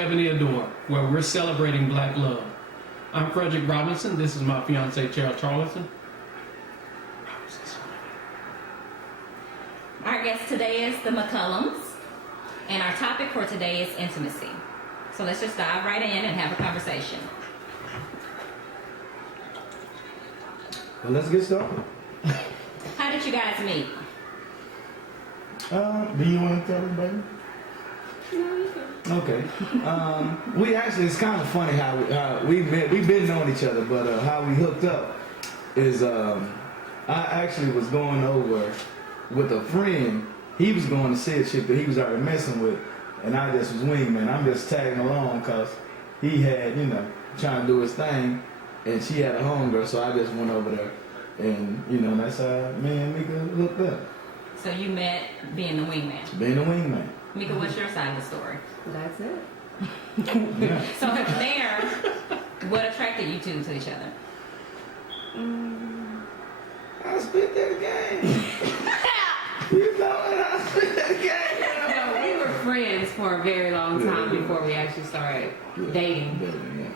Ebony Adore, where we're celebrating Black love. I'm Frederick Robinson. This is my fiance, Cheryl Charlton. Our guest today is the Mccollums, and our topic for today is intimacy. So let's just dive right in and have a conversation. Well, let's get started. How did you guys meet? Do you want to tell us, baby? No, you can. Okay. We actually, it's kind of funny how we met. We've been knowing each other, but how we hooked up is I actually was going over with a friend. He was going to see a chick that he was already messing with, and I just was wingman. I'm just tagging along because he had, trying to do his thing, and she had a homegirl, so I just went over there, and that's how me and Mika hooked up. So you met being the wingman. Being a wingman. Mika, what's your side of the story? That's it. Yeah. So from there, what attracted you two to each other? I spit that game. You know it, I spit that game. No, we were friends for a very long time before we actually started dating.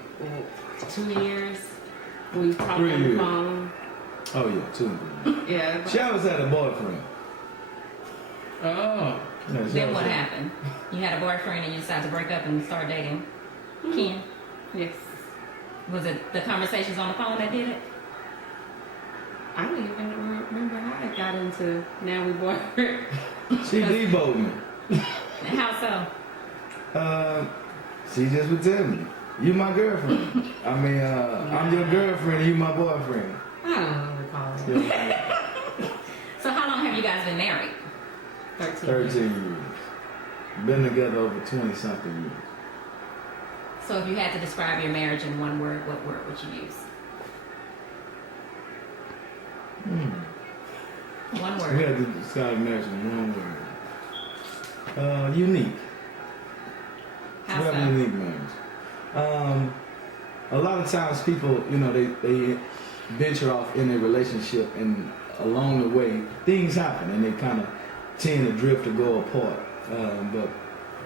2 years. We talked 3 on the years. phone. Oh yeah, 2 years. Yeah. She always had a boyfriend. Oh. Yeah, she Then always what had- happened? You had a boyfriend and you decided to break up and start dating Ken. Yes. Was it the conversations on the phone that did it? I don't even remember how I got into now we boyfriend. She deboed me. And how so? She just would tell me, "You my girlfriend." I mean, I'm your girlfriend and you my boyfriend. I don't recall. Yeah. So how long have you guys been married? 13 years. Been together over 20 something years. So if you had to describe your marriage in one word, what word would you use? One We word. had to describe marriage in one word. Unique. How We have a so? unique marriage. A lot of times people, they venture off in a relationship and along the way, things happen and they kind of tend to drift or go apart. But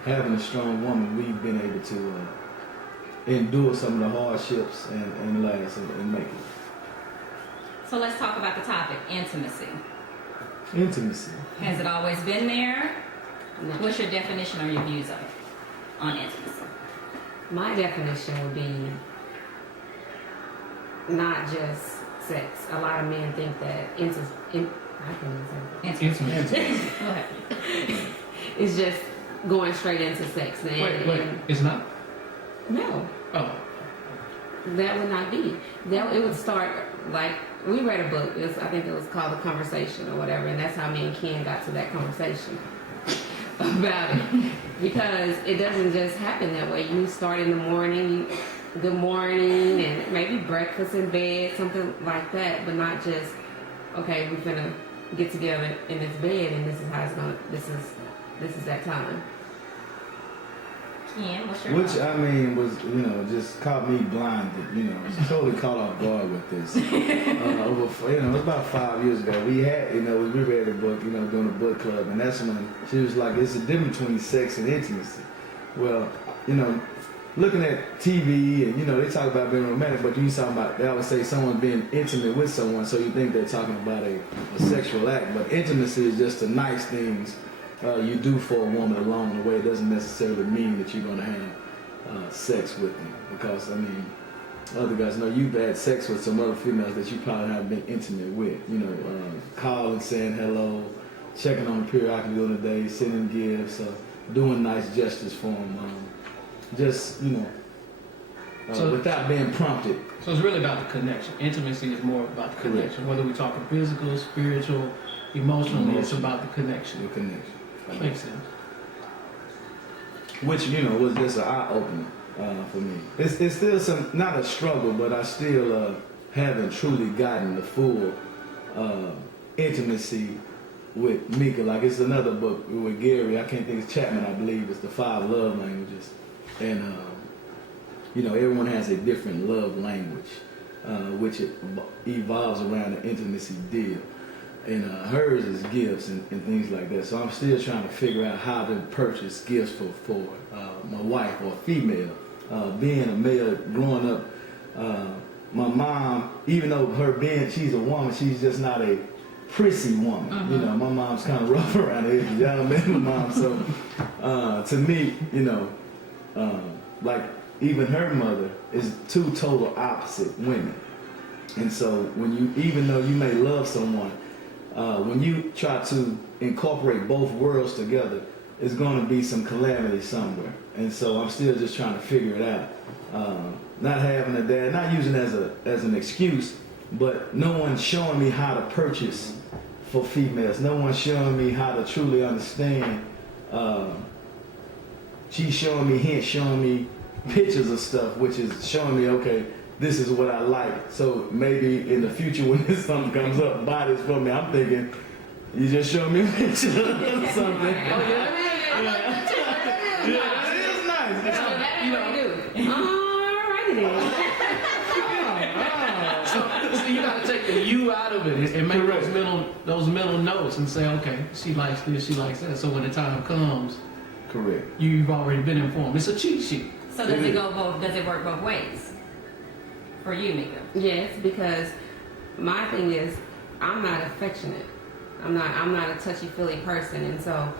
having a strong woman, we've been able to endure some of the hardships and last and make it. So let's talk about the topic, intimacy. Intimacy. Has it always been there? No. What's your definition or your views of it on intimacy? My definition would be not just sex. A lot of men think that I can't even say Intimacy. Intimacy. Go ahead. it. It's just going straight into sex. Wait. It's not? No. Oh. That would not be. It would start like we read a book. I think it was called The Conversation or whatever, and that's how me and Ken got to that conversation about it. Because it doesn't just happen that way. You start in the morning, good morning, and maybe breakfast in bed, something like that, but not just okay, we're gonna get together in this bed, and this is how it's gonna. This is that time. Ken, what's your Which, thought? I mean, was, just caught me blinded, totally caught off guard with this. It was about 5 years ago. We had, we read a book, doing a book club, and that's when she was like, it's a difference between sex and intimacy. Well, looking at TV and, they talk about being romantic, but you talking about, they always say someone being intimate with someone, so you think they're talking about a sexual act, but intimacy is just the nice things you do for a woman along the way. It doesn't necessarily mean that you're going to have sex with them, because other guys know you've had sex with some other females that you probably haven't been intimate with. Calling, saying hello, checking on them periodically during the day, sending gifts, doing nice gestures for them. So- without being prompted. So it's really about the connection. Intimacy is more about the connection. Whether we're talking physical, spiritual, emotionally, it's about the connection. The connection. That makes sense. Which, was just an eye-opener for me. It's still not a struggle, but I still haven't truly gotten the full intimacy with Mika. Like, it's another book with Gary, I can't think it's Chapman, I believe, it's the 5 love languages. And, everyone has a different love language, which it evolves around the intimacy deal. and hers is gifts and things like that. So I'm still trying to figure out how to purchase gifts for my wife or female. Being a male, growing up, my mom, even though she's a woman, she's just not a prissy woman. Mm-hmm. You know, my mom's kind of rough around the edges. Y'all met my mom, so to me, you know, like even her mother is two total opposite women. And so even though you may love someone, when you try to incorporate both worlds together, it's going to be some calamity somewhere. And so I'm still just trying to figure it out. Not having a dad, not using it as an excuse, but no one's showing me how to purchase for females. No one's showing me how to truly understand. She's showing me hints, showing me pictures of stuff, which is showing me, okay, this is what I like. So maybe in the future when this something comes up, buy this for me. I'm thinking, you just show me a picture of something. Oh, yeah. Yeah, that is nice. That ain't what you do. Alrighty then. So you got to take the you out of it and make those mental notes and say, okay, she likes this, she likes that. So when the time comes, Correct. you've already been informed. It's a cheat sheet. So does it work both ways for you, Mika? Yes, because my thing is, I'm not affectionate. I'm not a touchy-feely person, and so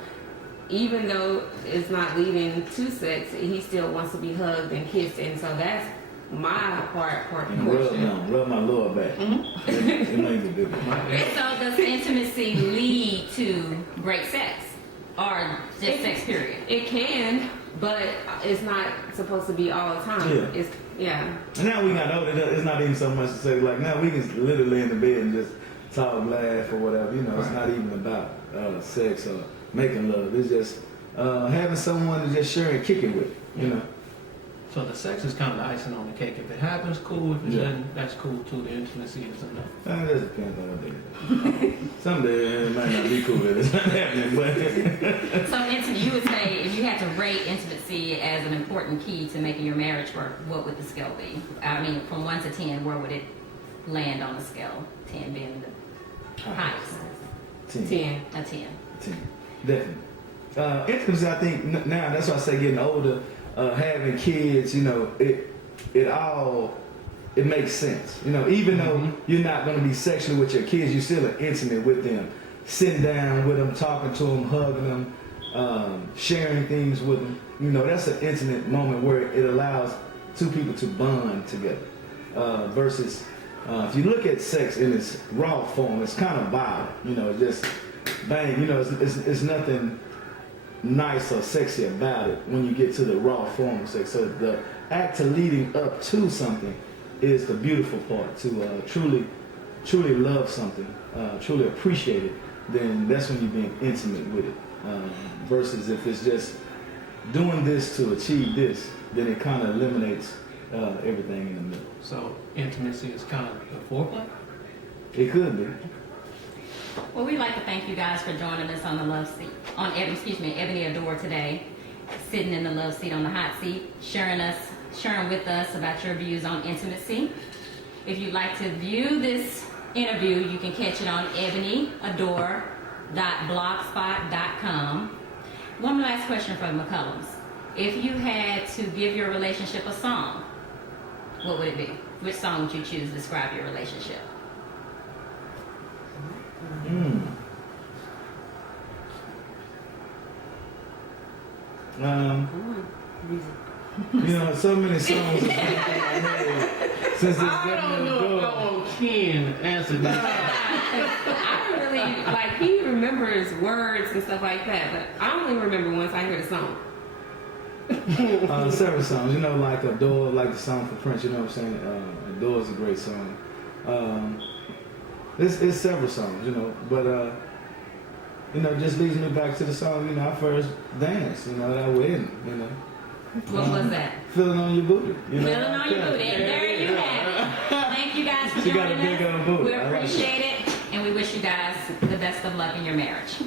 even though it's not leading to sex, he still wants to be hugged and kissed, and so that's my part And portion. rub my lower back. Mm-hmm. It makes a difference. So does intimacy lead to great sex, or just sex period? It can, but it's not supposed to be all the time. Yeah. And now we got older, it's not even so much to say, like, now we can literally in the bed and just talk, laugh, or whatever. You know, It's not even about sex or making love. It's just having someone to just share and kick it with, you know. So the sex is kind of the icing on the cake. If it happens, cool. If it Yeah. doesn't, that's cool too. The intimacy is enough. It just depends on what day. Someday it might not be cool if it's not happening, but So you would say if you had to rate intimacy as an important key to making your marriage work, what would the scale be? I mean, from 1 to 10, where would it land on the scale? 10 being the highest. 10. A 10. 10. Definitely. Intimacy, I think now, that's why I say getting older, having kids, you know, it makes sense. You know, even though you're not going to be sexually with your kids, you still are intimate with them. Sitting down with them, talking to them, hugging them, sharing things with them. You know, that's an intimate moment where it allows two people to bond together. Versus, if you look at sex in its raw form, it's kind of violent. You know, just bang. You know, it's nothing nice or sexy about it when you get to the raw form of sex. So the act of leading up to something is the beautiful part. To truly love something, truly appreciate it, then that's when you're being intimate with it. Versus if it's just doing this to achieve this, then it kind of eliminates everything in the middle. So intimacy is kind of the foreplay. It could be. Well, we'd like to thank you guys for joining us on the love seat, Ebony Adore today, sitting in the love seat on the hot seat, sharing with us about your views on intimacy. If you'd like to view this interview, you can catch it on ebonyadore.blogspot.com. One last question for the Mccollums. If you had to give your relationship a song, what would it be? Which song would you choose to describe your relationship? You know, so many songs have been in my head since this I don't know if I want Ken answer that. I don't really, like, he remembers words and stuff like that, but I only remember once I heard a song. Several songs, you know, like Adore, like the song for Prince, you know what I'm saying? Adore is a great song. It's several songs, you know, but, you know, just leads me back to the song, you know, I first danced, you know, at our wedding, you know. What was that? Feeling on your booty. You know? Feeling on your booty. And there you have it. Thank you guys for She got a joining big us. old booty. We I like appreciate it. And we wish you guys the best of luck in your marriage.